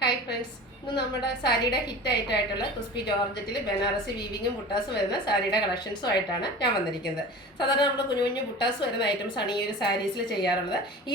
Hi friends, ഇന്ന് നമ്മുടെ സാരിയുടെ ഹിറ്റായിട്ടുള്ള ക്രിസ്പി ജോർജറ്റിൽ ബനാറസി വീവിങ്ങും ബുട്ടാസ് വരുന്ന സാരിയുടെ കളക്ഷൻസും ആയിട്ടാണ് ഞാൻ വന്നിരിക്കുന്നത്. സാധാരണ നമ്മൾ കുഞ്ഞു കുഞ്ഞു ബുട്ടാസ് വരുന്ന ഐറ്റംസ് ആണ് ഈ ഒരു സാരീസിൽ ചെയ്യാറുള്ളത്. ഈ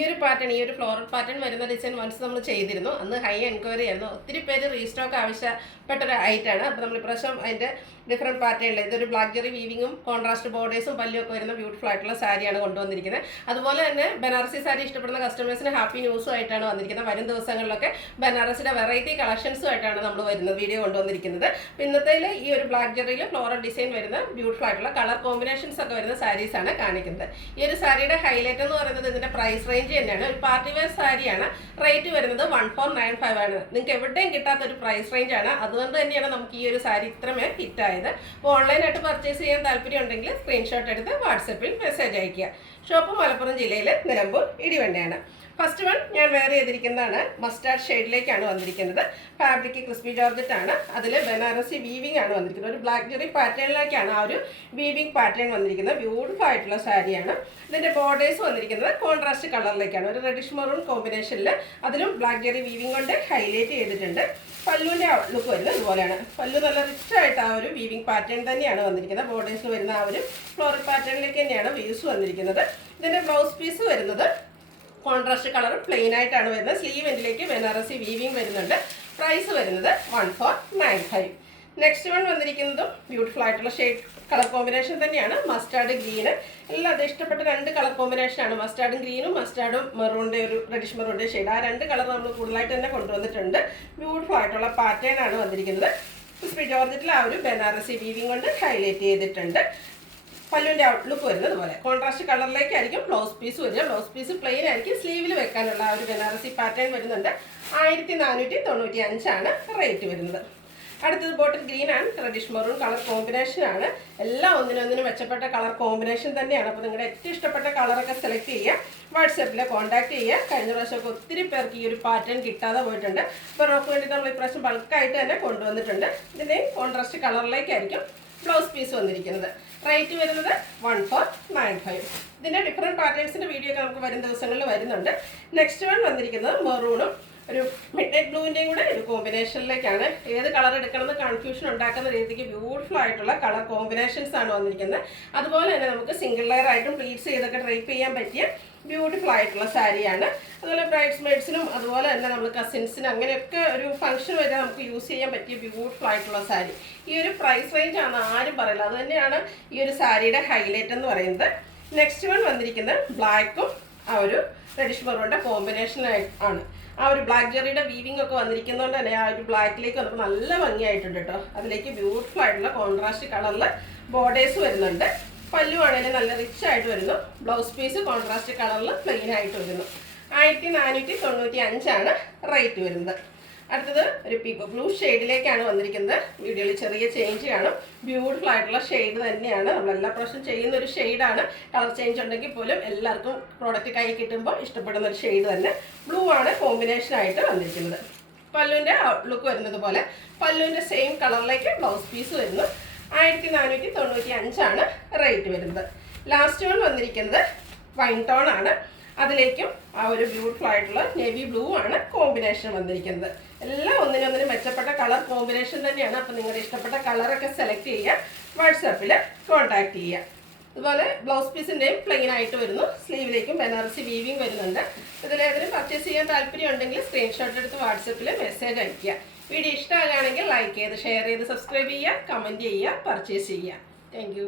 ഒരു ഫ്ലോറൽ പാറ്റേൺ വരുന്ന ഡിസൈൻ വൺസ് നമ്മൾ ചെയ്തിരുന്നു. അന്ന് ഹൈ എൻക്വയറി ആയിരുന്നു. ഒത്തിരി പേര് റീസ്റ്റോക്ക് ആവശ്യപ്പെട്ട ഒരു ഐറ്റാണ്. അപ്പോൾ നമ്മൾ ഇപ്രാവശ്യം അതിൻ്റെ ഡിഫറെൻറ്റ് പാറ്റേണിൽ ഇതൊരു ബ്ലാക്ക് ജെറി വീവിങ്ങും കോൺട്രാസ്റ്റ് ബോർഡേഴ്സും പല്ലുമൊക്കെ വരുന്ന ബ്യൂട്ടിഫുൾ ആയിട്ടുള്ള സാരിയാണ് കൊണ്ടുവന്നിരിക്കുന്നത്. അതുപോലെ തന്നെ ബനാറസി സാരി ഇഷ്ടപ്പെടുന്ന കസ്റ്റമേഴ്സിന് ഹാപ്പി ന്യൂസും ആയിട്ടാണ് വന്നിരിക്കുന്നത്. വരും ദിവസങ്ങളിലൊക്കെ ബനാറസിയുടെ വെറൈറ്റി കളക്ഷൻസും ആയിട്ടാണ് നമ്മൾ വരുന്നത് വീഡിയോ കൊണ്ടുവന്നിരിക്കുന്നത്. ഇന്നത്തേൽ ഈ ഒരു ബ്ലാക്ക് ജെറിയിൽ ഫ്ലോറൽ ഡിസൈൻ വരുന്ന ബ്യൂട്ടിഫുൾ ആയിട്ടുള്ള കളർ കോമ്പിനേഷൻസ് ഒക്കെ വരുന്ന സാരീസാണ് കാണിക്കുന്നത്. ഈ ഒരു സാരിയുടെ ഹൈലൈറ്റ് എന്ന് പറയുന്നത് ഇതിന്റെ പ്രൈസ് റേഞ്ച് തന്നെയാണ്. ഒരു പാർട്ടി വെയർ സാരിയാണ്. റേറ്റ് വരുന്നത് 1495 ആണ്. നിങ്ങൾക്ക് എവിടെയും കിട്ടാത്ത ഒരു പ്രൈസ് റേഞ്ച് ആണ്. അതുകൊണ്ട് തന്നെയാണ് നമുക്ക് ഈ ഒരു സാരി ഇത്രമേ ഹിറ്റ് ആയത്. അപ്പോൾ ഓൺലൈനായിട്ട് പർച്ചേസ് ചെയ്യാൻ താല്പര്യം ഉണ്ടെങ്കിൽ സ്ക്രീൻഷോട്ട് എടുത്ത് വാട്സപ്പിൽ മെസ്സേജ് അയയ്ക്കുക. ഷോപ്പ് മലപ്പുറം ജില്ലയിലെ നിലമ്പൂർ ഇടിവണ്ടിയാണ്. ഫസ്റ്റ് വൺ ഞാൻ വെയർ ചെയ്തിരിക്കുന്നതാണ്. മസ്റ്റാർഡ് ഷെയ്ഡിലേക്കാണ് വന്നിരിക്കുന്നത്. ഫാബ്രിക് ക്രിസ്പി ജോർജറ്റ് ആണ്. അതിൽ ബനാറസി വീവിംഗ് ആണ് വന്നിരിക്കുന്നത്. ഒരു ബ്ലാക്ക് ജെറി പാറ്റേണിലേക്കാണ് ആ ഒരു വീവിംഗ് പാറ്റേൺ വന്നിരിക്കുന്നത്. ബ്യൂട്ടിഫുൾ ആയിട്ടുള്ള സാരിയാണ്. ഇതിൻ്റെ ബോർഡേഴ്സ് വന്നിരിക്കുന്നത് കോൺട്രാസ്റ്റ് കളറിലേക്കാണ്. ഒരു റെഡിഷ് മെറൂൺ കോമ്പിനേഷനിൽ അതിലും ബ്ലാക്ക് ജെറി വീവിംഗ് കൊണ്ട് ഹൈലൈറ്റ് ചെയ്തിട്ടുണ്ട്. പല്ലുവിൻ്റെ ലുക്ക് വരുന്നത് ഇതുപോലെയാണ്. പല്ലു നല്ല റിച്ച് ആയിട്ട് ആ ഒരു വീവിംഗ് പാറ്റേൺ തന്നെയാണ് വന്നിരിക്കുന്നത്. ബോർഡേഴ്സിൽ വരുന്ന ആ ഒരു ഫ്ലോറൽ പാറ്റേണിലേക്ക് തന്നെയാണ് വ്യൂസ് വന്നിരിക്കുന്നത്. ഇതിൻ്റെ ബ്ലൗസ് പീസ് വരുന്നത് കോൺട്രാസ്റ്റ് കളർ പ്ലെയിൻ ആയിട്ടാണ് വരുന്നത്. സ്ലീവ് എൻഡിലേക്ക് ബനാറസി വീവിംഗ് വരുന്നുണ്ട്. പ്രൈസ് വരുന്നത് 1495. നെക്സ്റ്റ് വൺ വന്നിരിക്കുന്നതും ബ്യൂട്ടിഫുൾ ആയിട്ടുള്ള ഷെയ്ഡ് കളർ കോമ്പിനേഷൻ തന്നെയാണ്. Mustard green. എല്ലാം അത് ഇഷ്ടപ്പെട്ട രണ്ട് കളർ കോമ്പിനേഷനാണ്. മസ്റ്റാർഡും ഗ്രീനും മസ്റ്റാർഡും മെറൂണിൻ്റെ ഒരു റെഡിഷ് മെറൂണിൻ്റെ ഷെയ്ഡ്. ആ രണ്ട് കളർ നമ്മൾ കൂടുതലായിട്ട് തന്നെ കൊണ്ടുവന്നിട്ടുണ്ട്. ബ്യൂട്ടിഫുൾ ആയിട്ടുള്ള പാറ്റേൺ ആണ് വന്നിരിക്കുന്നത്. ക്രിസ്പി ജോർജറ്റിൽ ആ ഒരു ബനാറസി വീവിംഗ് കൊണ്ട് ഹൈലൈറ്റ് ചെയ്തിട്ടുണ്ട്. പല്ലുവിൻ്റെ ഔട്ട്ലുക്ക് വരുന്നത് പോലെ കോൺട്രാസ്റ്റ് കളറിലേക്കായിരിക്കും ബ്ലൗസ് പീസ് വരിക. ബ്ലൗസ് പീസ് പ്ലെയിൻ ആയിരിക്കും. സ്ലീവിൽ വെക്കാനുള്ള ആ ഒരു ബനാറസി പാറ്റേൺ വരുന്നുണ്ട്. 1495 ആണ് റേറ്റ് വരുന്നത്. അടുത്തത് bottle green and reddish maroon colour combination ആണ്. എല്ലാം ഒന്നിനൊന്നിനും മെച്ചപ്പെട്ട കളർ കോമ്പിനേഷൻ തന്നെയാണ്. അപ്പോൾ നിങ്ങളുടെ ഏറ്റവും ഇഷ്ടപ്പെട്ട കളറൊക്കെ സെലക്ട് ചെയ്യുക. വാട്സാപ്പിൽ കോൺടാക്ട് ചെയ്യുക. കഴിഞ്ഞ പ്രാവശ്യമൊക്കെ ഒത്തിരി പേർക്ക് ഈ ഒരു പാറ്റേൺ കിട്ടാതെ പോയിട്ടുണ്ട്. അപ്പോൾ റോക്ക് വേണ്ടി നമ്മൾ ഇപ്രാവശ്യം ബൾക്കായിട്ട് തന്നെ കൊണ്ടുവന്നിട്ടുണ്ട്. ഇതിൻ്റെ കോൺട്രാസ്റ്റ് കളറിലേക്കായിരിക്കും ബ്ലൗസ് പീസ് വന്നിരിക്കുന്നത്. റേറ്റ് വരുന്നത് 1495. ഇതിൻ്റെ ഡിഫറെൻറ്റ് പാറ്റേൺസിൻ്റെ വീഡിയോ ഒക്കെ നമുക്ക് വരും ദിവസങ്ങളിൽ വരുന്നുണ്ട്. നെക്സ്റ്റ് വൺ വന്നിരിക്കുന്നത് മെറൂണും ഒരു മിഡ് നൈറ്റ് ബ്ലൂവിൻ്റെയും കൂടെ ഒരു കോമ്പിനേഷനിലേക്കാണ്. ഏത് കളർ എടുക്കണമെന്ന് കൺഫ്യൂഷൻ ഉണ്ടാക്കുന്ന രീതിക്ക് ബ്യൂട്ടിഫുൾ ആയിട്ടുള്ള കളർ കോമ്പിനേഷൻസ് ആണ് വന്നിരിക്കുന്നത്. അതുപോലെ തന്നെ നമുക്ക് സിംഗിൾ ലെയർ ആയിട്ടും പ്ലീറ്റ്സ് ചെയ്തൊക്കെ ഡ്രൈപ്പ് ചെയ്യാൻ പറ്റിയ ബ്യൂട്ടിഫുൾ ആയിട്ടുള്ള സാരിയാണ്. അതുപോലെ ബ്രൈഡ്സ് മെയ്ഡ്സിനും അതുപോലെ തന്നെ നമ്മൾ കസിൻസിനും അങ്ങനെയൊക്കെ ഒരു ഫംഗ്ഷൻ വരെ നമുക്ക് യൂസ് ചെയ്യാൻ പറ്റിയ ബ്യൂട്ടിഫുൾ ആയിട്ടുള്ള സാരി. ഈ ഒരു പ്രൈസ് റേഞ്ച് ആണ് ആരും പറയില്ല. അത് തന്നെയാണ് ഈ ഒരു സാരിയുടെ ഹൈലൈറ്റ് എന്ന് പറയുന്നത്. നെക്സ്റ്റ് വൺ വന്നിരിക്കുന്നത് ബ്ലാക്കും ആ ഒരു റെഡിഷ് മെറൂണിൻ്റെ കോമ്പിനേഷൻ ആണ്. ആ ഒരു ബ്ലാക്ക് ജെറിയുടെ വീവിംഗ് ഒക്കെ വന്നിരിക്കുന്നതുകൊണ്ട് തന്നെ ആ ഒരു ബ്ലാക്കിലേക്ക് വന്നപ്പോൾ നല്ല ഭംഗിയായിട്ടുണ്ട് കേട്ടോ. അതിലേക്ക് ബ്യൂട്ടിഫുൾ ആയിട്ടുള്ള കോൺട്രാസ്റ്റ് കളറിൽ ബോർഡേഴ്സ് വരുന്നുണ്ട്. പല്ലു ആണെങ്കിലും നല്ല റിച്ച് ആയിട്ട് വരുന്നു. ബ്ലൗസ് പീസ് കോൺട്രാസ്റ്റ് കളറിൽ പ്ലെയിൻ ആയിട്ട് വരുന്നു. 1495 ആണ് റേറ്റ് വരുന്നത്. അടുത്തത് ഒരു പീക്കോ ബ്ലൂ ഷെയ്ഡിലേക്കാണ് വന്നിരിക്കുന്നത്. വീഡിയോയിൽ ചെറിയ ചേഞ്ച് കാണും. ബ്യൂട്ടിഫുൾ ആയിട്ടുള്ള ഷെയ്ഡ് തന്നെയാണ്. നമ്മളെല്ലാ പ്രാവശ്യം ചെയ്യുന്ന ഒരു ഷെയ്ഡാണ്. കളർ ചേഞ്ച് ഉണ്ടെങ്കിൽ പോലും എല്ലാവർക്കും പ്രോഡക്റ്റ് കൈ കിട്ടുമ്പോൾ ഇഷ്ടപ്പെടുന്ന ഒരു ഷെയ്ഡ് തന്നെ. ബ്ലൂ ആണ് കോമ്പിനേഷനായിട്ട് വന്നിരിക്കുന്നത്. പല്ലുവിൻ്റെ ലുക്ക് വരുന്നത് പോലെ പല്ലുവിൻ്റെ സെയിം കളറിലേക്ക് ബ്ലൗസ് പീസ് വരുന്നു. 1495 ആണ് റേറ്റ് വരുന്നത്. ലാസ്റ്റ് വൺ വന്നിരിക്കുന്നത് വൈൻ ടോൺ ആണ്. അതിലേക്കും ആ ഒരു ബ്യൂട്ടിഫുൾ ആയിട്ടുള്ള നേവി ബ്ലൂ ആണ് കോമ്പിനേഷൻ വന്നിരിക്കുന്നത്. എല്ലാം ഒന്നിനൊന്നിനും മെച്ചപ്പെട്ട കളർ കോമ്പിനേഷൻ തന്നെയാണ്. അപ്പോൾ നിങ്ങളുടെ ഇഷ്ടപ്പെട്ട കളറൊക്കെ സെലക്ട് ചെയ്യുക. വാട്സാപ്പിൽ കോൺടാക്ട് ചെയ്യുക. അതുപോലെ ബ്ലൗസ് പീസിൻ്റെയും പ്ലെയിൻ ആയിട്ട് വരുന്നു. സ്ലീവിലേക്കും ബനാറസി വീവിംഗ് വരുന്നുണ്ട്. ഇതിലേതിനും പർച്ചേസ് ചെയ്യാൻ താല്പര്യം ഉണ്ടെങ്കിൽ സ്ക്രീൻഷോട്ട് എടുത്ത് വാട്സാപ്പിൽ മെസ്സേജ് അയയ്ക്കുക. വീഡിയോ ഇഷ്ടമാകുകയാണെങ്കിൽ ലൈക്ക് ചെയ്ത് ഷെയർ ചെയ്ത് സബ്സ്ക്രൈബ് ചെയ്യുക, കമൻറ്റ് ചെയ്യുക, പർച്ചേസ് ചെയ്യുക. താങ്ക്